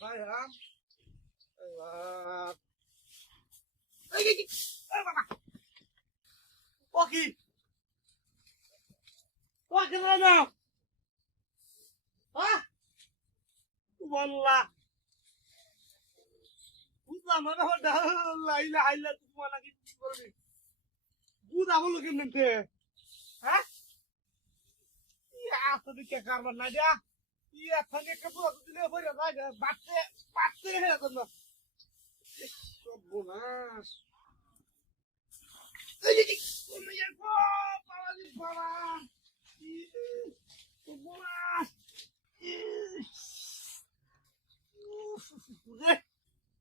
ভাই হ্যাঁ ও কি ও কেন না হ্যাঁ বললা বুঝলাম না ব্যাপারটা লাইলা হাইলা তোমার নাকি করবি বুঝা বলো কেমনে হ্যাঁ আসলে কে কারবার না যা এখানে একটা বুড়া দিলে বইরা যায় বাড়তে বাড়তে হয়ে যেত না সর্বনাশ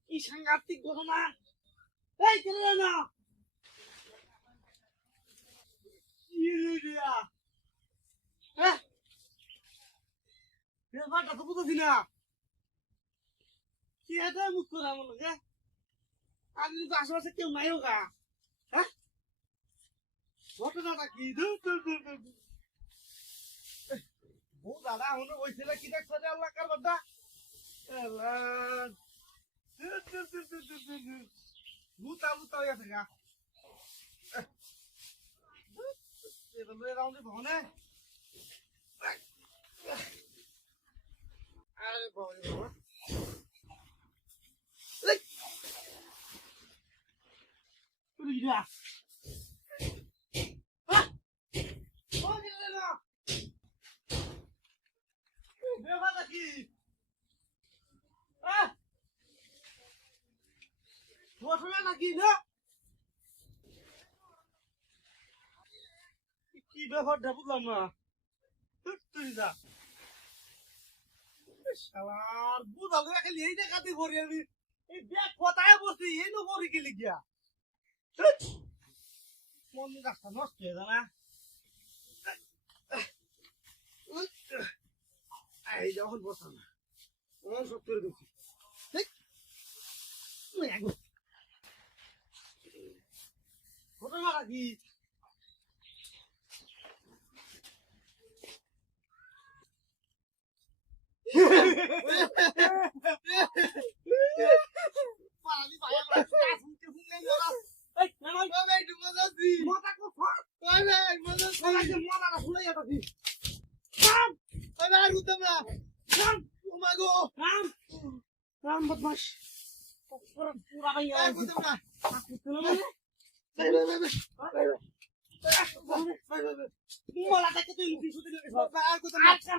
কি সাংঘাতিক ঘটনা এই কেন না ব্যাপারটা তো বুঝেছি না কি এটা মুখ করে আমার লোকে আর যদি আশেপাশে কেউ নাই হোক হ্যাঁ ঘটনাটা কি বউ দাদা হলো ওই ছেলে কি দেখছে রে আল্লাহ কারবারটা লুতা লুতা হয়ে আছে গা রাউন্ডে ভনে আরে বাবা বাবা কি ঘটনা নাকি না কি ব্যাপারটা বুঝলাম না তুই যা শালার বুঝালো খালি এই দেখাতে ভরি আমি এই ব্যাগ কোথায় বসি এই নো ভরি গেলি গিয়া মন গাছটা নষ্ট হয়ে যায় না এই যখন বসাম মন সব করে দিচ্ছি ঘটনা কি রাম বদমাস পুরা ভাই